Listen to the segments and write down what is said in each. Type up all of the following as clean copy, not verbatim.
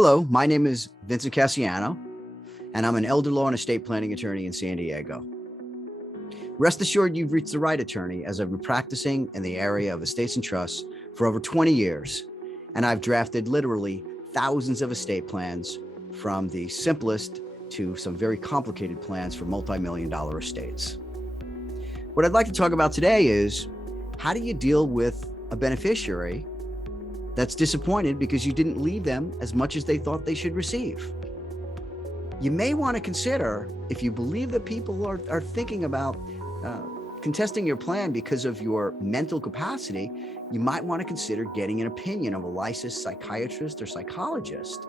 Hello, my name is Vincent Cassiano, and I'm an elder law and estate planning attorney in San Diego. Rest assured you've reached the right attorney, as I've been practicing in the area of estates and trusts for over 20 years, and I've drafted literally thousands of estate plans, from the simplest to some very complicated plans for multi-million-dollar estates. What I'd like to talk about today is, how do you deal with a beneficiary that's disappointed because you didn't leave them as much as they thought they should receive? You may want to consider, if you believe that people are thinking about contesting your plan because of your mental capacity, you might want to consider getting an opinion of a licensed psychiatrist or psychologist,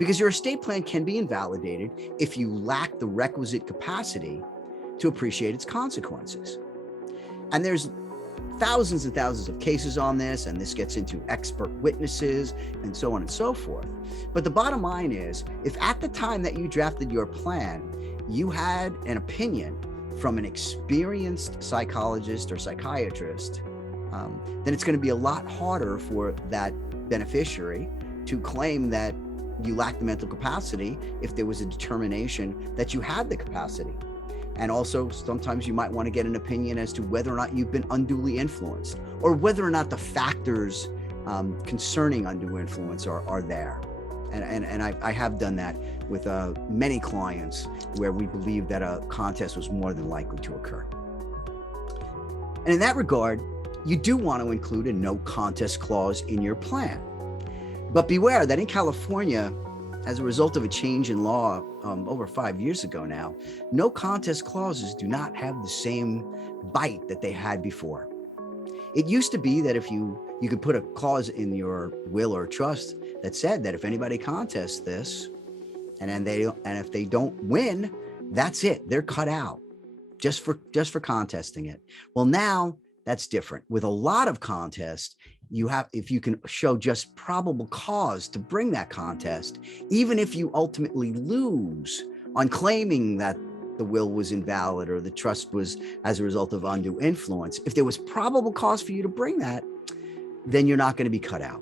because your estate plan can be invalidated if you lack the requisite capacity to appreciate its consequences. And there's thousands and thousands of cases on this, and this gets into expert witnesses and so on and so forth. But the bottom line is, if at the time that you drafted your plan, you had an opinion from an experienced psychologist or psychiatrist, then it's going to be a lot harder for that beneficiary to claim that you lack the mental capacity if there was a determination that you had the capacity. And also, sometimes you might want to get an opinion as to whether or not you've been unduly influenced, or whether or not the factors concerning undue influence are there. And I have done that with many clients where we believe that a contest was more than likely to occur. And in that regard, you do want to include a no contest clause in your plan. But beware that in California, as a result of a change in law over 5 years ago now, no contest clauses do not have the same bite that they had before. It used to be that if you could put a clause in your will or trust that said that if anybody contests this, and if they don't win, that's it, they're cut out just for contesting it. Well, now that's different. With a lot of contests, if you can show just probable cause to bring that contest, even if you ultimately lose on claiming that the will was invalid or the trust was as a result of undue influence, if there was probable cause for you to bring that, then you're not going to be cut out.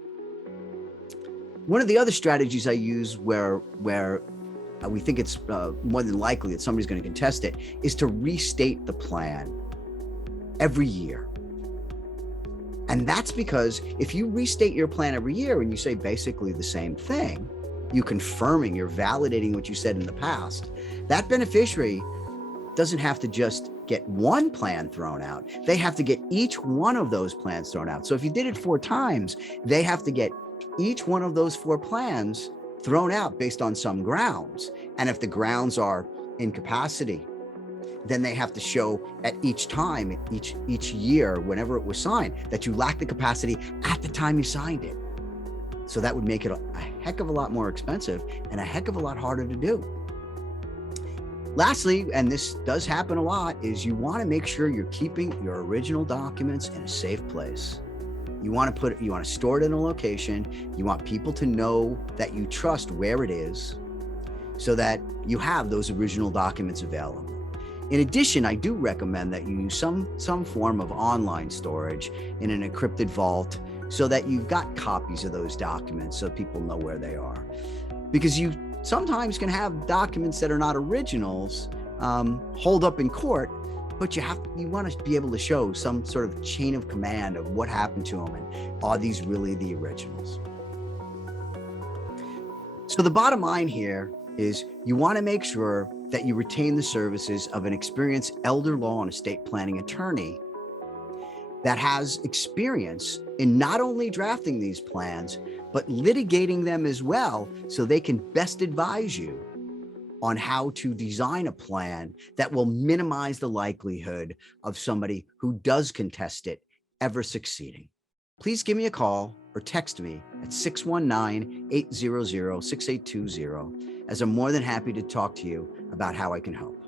One of the other strategies I use where we think it's more than likely that somebody's going to contest it is to restate the plan every year. And that's because if you restate your plan every year and you say basically the same thing, you're validating what you said in the past, that beneficiary doesn't have to just get one plan thrown out. They have to get each one of those plans thrown out. So if you did it 4 times, they have to get each one of those 4 plans thrown out based on some grounds. And if the grounds are incapacity, then they have to show at each time, each year, whenever it was signed, that you lack the capacity at the time you signed it. So that would make it a heck of a lot more expensive and a heck of a lot harder to do. Lastly, and this does happen a lot, is you want to make sure you're keeping your original documents in a safe place. You want to store it in a location. You want people to know that you trust where it is, so that you have those original documents available. In addition, I do recommend that you use some form of online storage in an encrypted vault, so that you've got copies of those documents so people know where they are. Because you sometimes can have documents that are not originals hold up in court, but you want to be able to show some sort of chain of command of what happened to them, and are these really the originals? So the bottom line here is, you want to make sure that you retain the services of an experienced elder law and estate planning attorney that has experience in not only drafting these plans, but litigating them as well, so they can best advise you on how to design a plan that will minimize the likelihood of somebody who does contest it ever succeeding. Please give me a call or text me at 619-800-6820, as I'm more than happy to talk to you about how I can help.